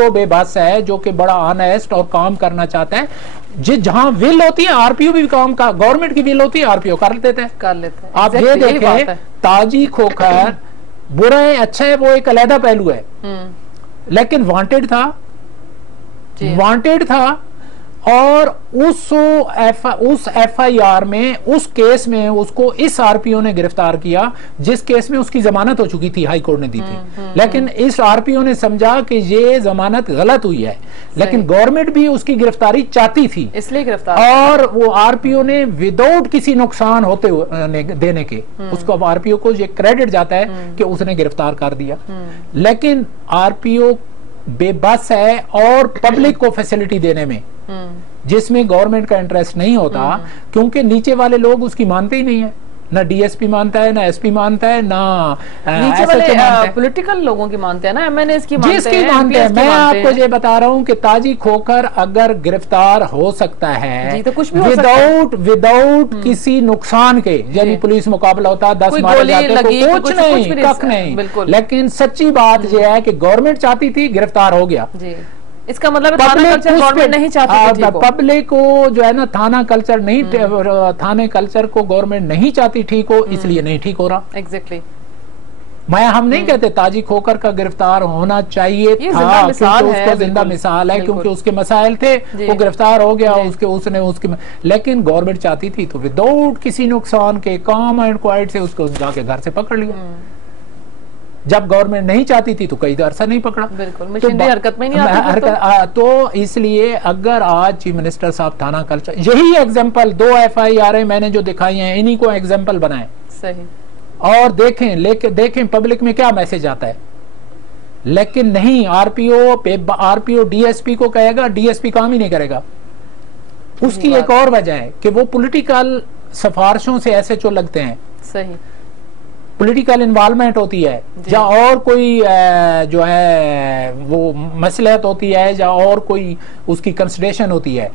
तो बेबस है, जो कि बड़ा ऑनेस्ट और काम करना चाहता है। जहां विल होती है आरपीओ भी काम का, गवर्नमेंट की विल होती है आरपीओ कर लेते हैं। आप ये देखें, ताजी खोखर बुरा है अच्छा है वो एक अलग पहलू है, लेकिन वांटेड था और उस एफआईआर में, उस केस में उसको इस आरपीओ ने गिरफ्तार किया जिस केस में उसकी जमानत हो चुकी थी, हाई कोर्ट ने दी थी। लेकिन इस आरपीओ ने समझा कि ये जमानत गलत हुई है, लेकिन गवर्नमेंट भी उसकी गिरफ्तारी चाहती थी, इसलिए गिरफ्तार, और वो आरपीओ ने विदाउट किसी नुकसान होते देने के, उसको आरपीओ को ये क्रेडिट जाता है कि उसने गिरफ्तार कर दिया। लेकिन आरपीओ बेबस है और पब्लिक को फैसिलिटी देने में, जिसमें गवर्नमेंट का इंटरेस्ट नहीं होता, क्योंकि नीचे वाले लोग उसकी मानते ही नहीं है, ना डीएसपी मानता है, ना एसपी मानता है, ना नीचे वाले पॉलिटिकल लोगों की मानते हैं, ना एमएनएस की मानते हैं। मैं आपको ये बता रहा हूँ कि ताजी खोखर अगर गिरफ्तार हो सकता है तो कुछ भी विदाउट किसी नुकसान के, यानी पुलिस मुकाबला होता, 10 मारे जाते, कुछ नहीं, कख नहीं। लेकिन सच्ची बात यह है कि गवर्नमेंट चाहती थी, गिरफ्तार हो गया। इसका मतलब थाना कल्चर गवर्नमेंट नहीं चाहती थी, पब्लिक को जो है ना थाना कल्चर नहीं, थाने कल्चर को गवर्नमेंट नहीं चाहती ठीक हो, इसलिए नहीं ठीक हो रहा। एग्जैक्टली। हम नहीं कहते ताजी खोखर का गिरफ्तार होना चाहिए था, क्योंकि उसको जिंदा मिसाल है, क्योंकि उसके मसाइल थे, वो गिरफ्तार हो गया, उसके लेकिन गवर्नमेंट चाहती थी तो विदाउट किसी नुकसान के काम एंड क्वाइट से उसको जाके घर से पकड़ लिया। जब गवर्नमेंट नहीं चाहती थी तो कई अरसा नहीं पकड़ा, बिल्कुल मशीनरी हरकत में नहीं आती तो इसलिए अगर आज चीफ मिनिस्टर साहब थाना कल्चर, यही एग्जांपल 2 एफआईआर मैंने जो दिखाई हैं, इन्हीं को एग्जांपल बनाए सही, और देखें पब्लिक में क्या मैसेज आता है। लेकिन नहीं, आरपीओ डीएसपी को कहेगा, डीएसपी काम ही नहीं करेगा। उसकी एक और वजह है कि वो पॉलिटिकल सिफारिशों से एसएचओ लगते हैं, सही, पॉलिटिकल इन्वॉल्वमेंट होती है, या और कोई जो है वो मसलहत होती है, या और कोई उसकी कंसिडरेशन होती है,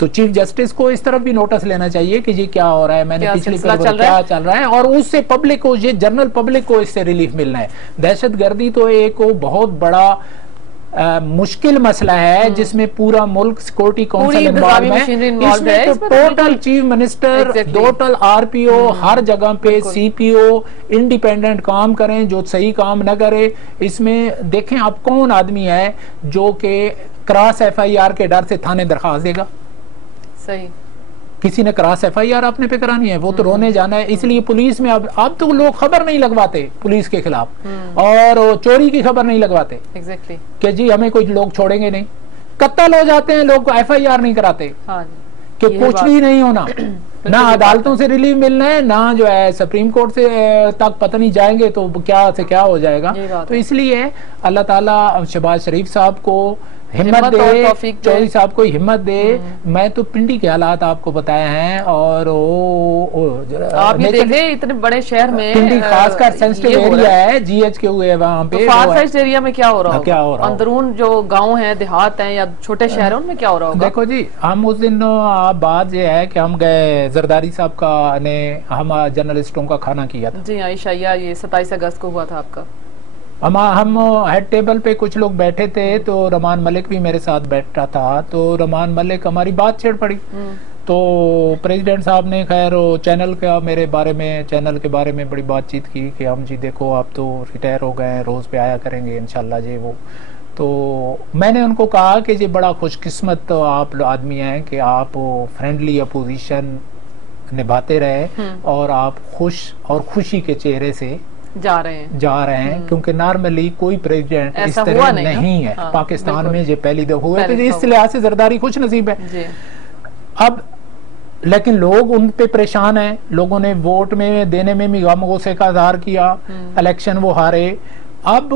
तो चीफ जस्टिस को इस तरफ भी नोटिस लेना चाहिए कि ये क्या हो रहा है, मैंने पिछली क्या चल रहा है, और उससे पब्लिक को, ये जनरल पब्लिक को इससे रिलीफ मिलना है। दहशतगर्दी तो एक बहुत बड़ा मुश्किल मसला है, जिसमें पूरा मुल्क सिक्योरिटी काउंसिल इन्वॉल्व है, इसमें तो total chief minister, total RPO, हर जगह पे सीपीओ इंडिपेंडेंट काम करें, जो सही काम न करे। इसमें देखें आप कौन आदमी है जो कि क्रॉस एफआईआर के डर से थाने दरखास्त देगा, सही, किसी ने क्रॉस एफआईआर अपने पे करानी है, वो तो रोने जाना है। इसलिए पुलिस में अब तो लोग खबर नहीं लगवाते पुलिस के खिलाफ, और चोरी की खबर नहीं लगवाते, एग्जैक्टली, कि जी हमें कोई लोग छोड़ेंगे नहीं। कत्ल हो जाते हैं लोग, एफआईआर नहीं कराते, कि कुछ भी नहीं होना, ना अदालतों से रिलीफ मिलना है, ना जो है सुप्रीम कोर्ट से तक पता नहीं जाएंगे तो क्या से क्या हो जाएगा। तो इसलिए अल्लाह ताला शहबाज शरीफ साहब को हिम्मत दे, चौधरी साहब को हिम्मत दे। मैं तो पिंडी के हालात आपको बताए हैं, और आप ये देखें इतने बड़े शहर में पिंडी खासकर सेंसिटिव एरिया है, जीएच के हुए वहाँ पे, फार-फेच्ड एरिया में क्या हो रहा होगा, अंदरून जो गांव है, देहात है, या छोटे शहर है, उनमें क्या हो रहा होगा। देखो जी, हम उस दिन बात ये है कि हम गए, जरदारी साहब का ने हम जर्नलिस्टों का खाना किया था। जी हाँ, ईशाइया, ये 27 अगस्त को हुआ था आपका। हम हेड टेबल पे कुछ लोग बैठे थे, तो रमान मलिक भी मेरे साथ बैठा था, तो रमान मलिक हमारी बात छेड़ पड़ी, तो प्रेसिडेंट साहब ने खैर चैनल के बारे में बड़ी बातचीत की कि हम जी देखो आप तो रिटायर हो गए हैं, रोज़ पे आया करेंगे इंशाल्लाह जी वो। तो मैंने उनको कहा कि जी बड़ा खुशकिस्मत आप आदमी हैं कि आप फ्रेंडली अपोजिशन निभाते रहे, और आप खुश और खुशी के चेहरे से जा रहे हैं, क्योंकि नॉर्मली कोई प्रेसिडेंट इस तरह नहीं है। हाँ, पाकिस्तान में ये पहली दफा हुआ, तो इस लिहाज से जरदारी खुश नसीब है। अब लेकिन लोग उन पे परेशान हैं, लोगों ने वोट में देने में भी गमगोसे का इज़हार किया, इलेक्शन वो हारे। अब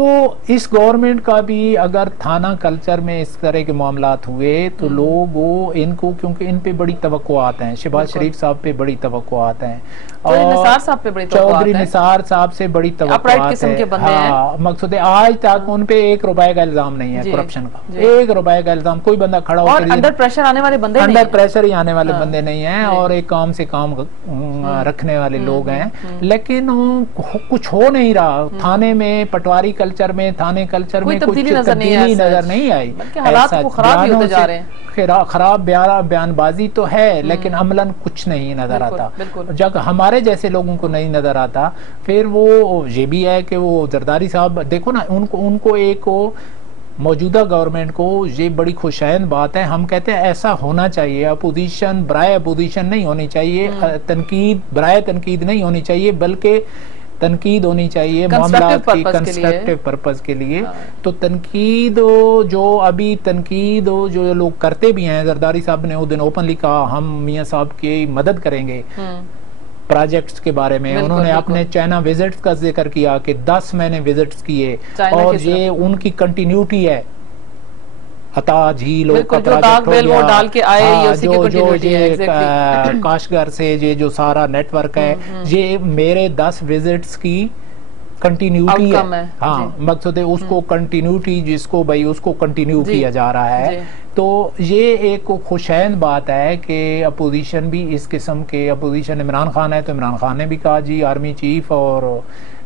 इस गवर्नमेंट का भी अगर थाना कल्चर में इस तरह के मामलात हुए तो लोग इनको, क्योंकि इन पे बड़ी तवक्कुआत हैं, शहबाज शरीफ साहब पे बड़ी तवक्कुआत हैं, निसार साहब पे बड़ी चौधरी निसार साहब से बड़ी तवक्कुआत है। हाँ, मकसद आज तक उन पे 1 रुपए का इल्जाम नहीं है करप्शन का, 1 रुपए का इल्जाम। कोई बंदा खड़ा होकर अंडर प्रेशर आने वाले बंदे, अंडर प्रेशर ही आने वाले बंदे नहीं है, और एक काम से काम रखने वाले लोग हैं। लेकिन कुछ हो नहीं रहा थाने में, पटवारी कल्चर में, थाने कल्चर में कुछ तब्दीली नजर नहीं आई। खराब बयानबाजी तो है, लेकिन अमलन कुछ नहीं नजर आता। जब हमारे जैसे लोगों को नहीं नजर आता, फिर वो ये भी है कि वो जरदारी साहब देखो ना, उनको एक मौजूदा गवर्नमेंट को ये बड़ी खुशैन बात है, हम कहते हैं ऐसा होना चाहिए। अपोजिशन बराए अपोजिशन नहीं होनी चाहिए, तनकीद बराए तनकीद नहीं होनी चाहिए, बल्कि तनकीद होनी चाहिए मामलात की कंस्ट्रक्टिव पर्पस के लिए। तो तनकीद जो अभी तनकीद जो लोग करते भी हैं, जरदारी साहब ने उस दिन ओपनली कहा हम मियां साहब की मदद करेंगे प्रोजेक्ट्स के बारे में। उन्होंने अपने चाइना विजिट्स का जिक्र किया कि 10 मैंने विजिट्स किए, और ये उनकी कंटिन्यूटी है। हता झील का प्रोजेक्ट हो गया, डाल के आए, जो काशगर से ये जो सारा नेटवर्क है, ये मेरे 10 विजिट्स की कंटिन्यूटी है। हाँ, मकसद है उसको कंटिन्यूटी, जिसको भाई उसको कंटिन्यू किया जा रहा है। तो ये एक खुशैन बात है कि अपोजिशन भी इस किस्म के, अपोजिशन इमरान खान है तो इमरान खान ने भी कहा जी आर्मी चीफ और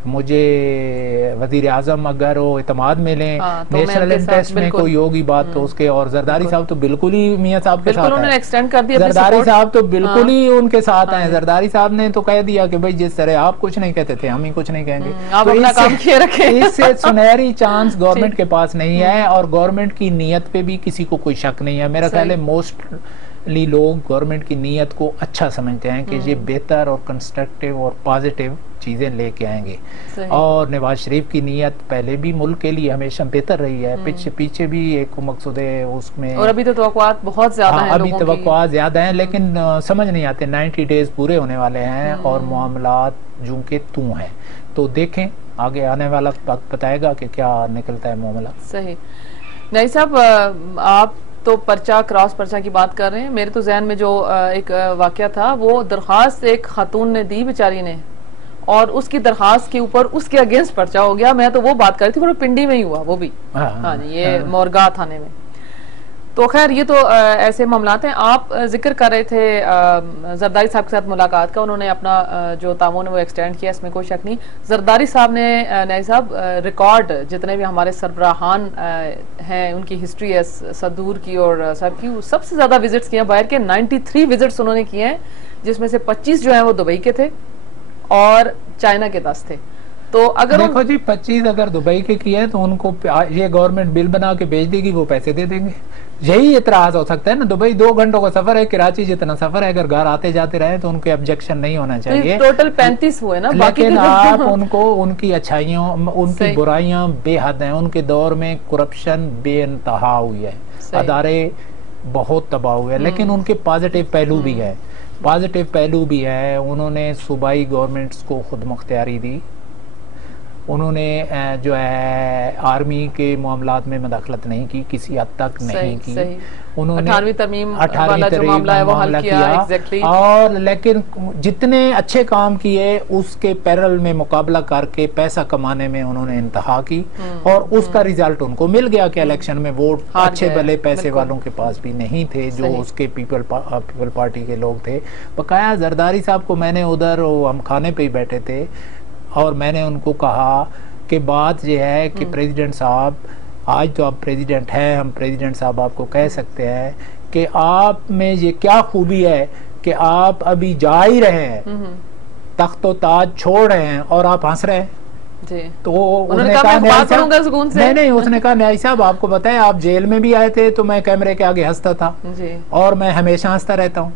मुझे वजीर आजम अगर वो इतमाद में लें, नेशनल इंटरेस्ट में कोई होगी बात तो उसके। और जरदारी साहब तो बिल्कुल ही मियां साहब के साथ हैं, एक्सटेंड कर दिया। जरदारी साहब तो बिल्कुल ही उनके साथ हैं। जरदारी साहब ने तो कह दिया कि भाई जिस तरह आप कुछ नहीं कहते थे, हम ही कुछ नहीं कहेंगे। तो इससे सुनहरी चांस गवर्नमेंट के पास नहीं है, और गवर्नमेंट की नीयत पे भी किसी को कोई शक नहीं है। मेरा ख्याल है मोस्टली लोग गवर्नमेंट की नीयत को अच्छा समझते हैं कि ये बेहतर और कंस्ट्रक्टिव और पॉजिटिव चीजें लेके आएंगे। और नवाज शरीफ की नीयत पहले भी मुल्क के लिए हमेशा बेहतर रही है, पीछे भी एक मकसद है उसमें। और अभी तो तवक्कुआत बहुत ज्यादा हैं, अभी तवक्कुआत ज्यादा हैं, लेकिन समझ नहीं आते। 90 डेज पूरे होने वाले हैं और मामलात जूं के तू हैं। तो देखें आगे आने वाला वक्त बताएगा कि क्या निकलता है मामला। सही नहीं साहब, आप तो पर्चा क्रॉस पर्चा की बात कर रहे हैं। मेरे तो जहन में जो एक वाकया था, वो दरखास्त एक खातून ने दी बेचारी ने, और उसकी दरखास्त के ऊपर उसके अगेंस्ट पर्चा हो गया। मैं तो वो बात कर रही थी, वो पिंडी में ही हुआ वो भी। हाँ जी, ये मोरगा थाने में। तो खैर ये तो ऐसे मामलात हैं। आप जिक्र कर रहे थे जरदारी साहब के साथ मुलाकात का, उन्होंने अपना जो ताउन है वो एक्सटेंड किया, इसमें कोई शक नहीं। जरदारी साहब ने नई साहब रिकॉर्ड जितने भी हमारे सरबराहान हैं उनकी हिस्ट्री है सदूर की और सब की, सबसे ज्यादा विजिट्स किए हैं बाहर के। 93 विजिट्स उन्होंने किए हैं, जिसमें से 25 जो है वो दुबई के थे और चाइना के 10 थे। तो अगर देखो जी 25 अगर दुबई के किए हैं तो उनको ये गवर्नमेंट बिल बना के भेज देगी, वो पैसे दे देंगे। यही इतराज हो सकता है ना। दुबई 2 घंटों का सफर है, कराची जितना सफर है, अगर घर आते जाते रहे तो उनके ऑब्जेक्शन नहीं होना चाहिए। टोटल 35 हुए ना। लेकिन आप उनको उनकी अच्छाइयों, उनकी बुराइयां बेहद हैं। उनके दौर में करप्शन बेइंतहा हुई है, अदारे बहुत तबाह हुए हैं, लेकिन उनके पॉजिटिव पहलू भी है। पॉजिटिव पहलू भी है, उन्होंने सूबाई गवर्नमेंट्स को खुद मुख्तियारी दी। उन्होंने जो है आर्मी के मामलात में मदाखलत नहीं की, किसी हद तक नहीं की। उन्होंने 18वीं तरमीम वाला जो मामला है वो हल किया। और लेकिन जितने अच्छे काम किए उसके पैरेलल में मुकाबला करके पैसा कमाने में उन्होंने इंतहा की, और उसका रिजल्ट उनको मिल गया कि इलेक्शन में वोट अच्छे भले पैसे वालों के पास भी नहीं थे, जो उसके पीपल पार्टी के लोग थे। बकाया जरदारी साहब को मैंने उधर, हम खाने पे ही बैठे थे, और मैंने उनको कहा कि बात यह है कि प्रेसिडेंट साहब, आज तो आप प्रेसिडेंट हैं, हम प्रेसिडेंट साहब आपको कह सकते हैं कि आप में ये क्या खूबी है कि आप अभी जा ही रहे हैं, तख्त ताज छोड़ रहे हैं और आप हंस रहे हैं। जी। तो उसने कहा नहीं, उसने कहा न्याय साहब आपको पता है आप जेल में भी आए थे तो मैं कैमरे के आगे हंसता था जी। और मैं हमेशा हंसता रहता हूँ।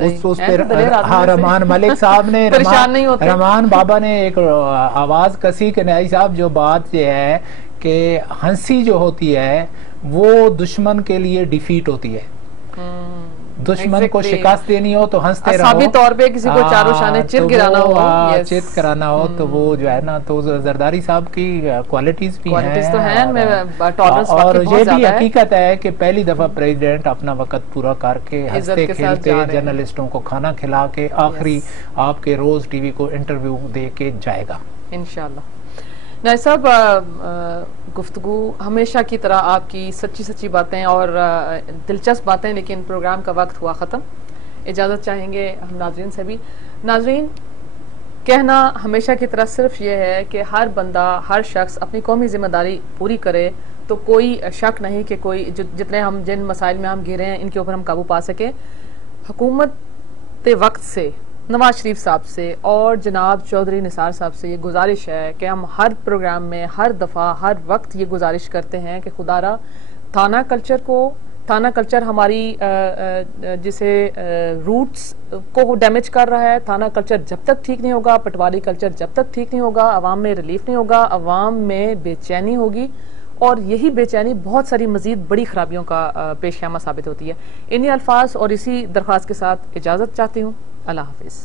उस पे हाँ रहमान मलिक साहब ने रहमान बाबा ने एक आवाज कसी के न्याय साहब, जो बात ये है कि हंसी जो होती है वो दुश्मन के लिए डिफीट होती है। दुश्मन को शिकस्त देनी हो तो हंसते रहो, तौर पे किसी को चारों शाने चित गिराना हो, चित कराना हो तो वो जो है ना, तो जरदारी साहब की क्वालिटीज भी हैं, तो हैं, और ये भी हकीकत है कि पहली दफा प्रेसिडेंट अपना वक्त पूरा करके हंसते खेलते जर्नलिस्टों को खाना खिला के आखिरी आपके रोज टीवी को इंटरव्यू दे के जाएगा इंशाल्लाह। नाज़िर साहब, गुफ्तगू हमेशा की तरह आपकी सच्ची सच्ची बातें और दिलचस्प बातें, लेकिन प्रोग्राम का वक्त हुआ ख़त्म। इजाज़त चाहेंगे हम नाज़रीन से भी। नाज़रीन, कहना हमेशा की तरह सिर्फ ये है कि हर बंदा, हर शख्स अपनी कौमी ज़िम्मेदारी पूरी करे तो कोई शक नहीं कि कोई जितने हम जिन मसाइल में हम घिरे हैं इनके ऊपर हम काबू पा सकें। हुकूमत वक्त से, नवाज शरीफ साहब से और जनाब चौधरी निसार साहब से ये गुजारिश है कि हम हर प्रोग्राम में हर दफ़ा हर वक्त ये गुजारिश करते हैं कि खुदारा थाना कल्चर हमारी जिसे रूट्स को डैमेज कर रहा है, थाना कल्चर जब तक ठीक नहीं होगा, पटवारी कल्चर जब तक ठीक नहीं होगा, अवाम में रिलीफ नहीं होगा, अवाम में बेचैनी होगी और यही बेचैनी बहुत सारी मजीद बड़ी खराबियों का पेशखैमा साबित होती है। इन्हीं अल्फाज और इसी दरख्वास्त के साथ इजाज़त चाहती हूँ। अल्लाह हाफिज़।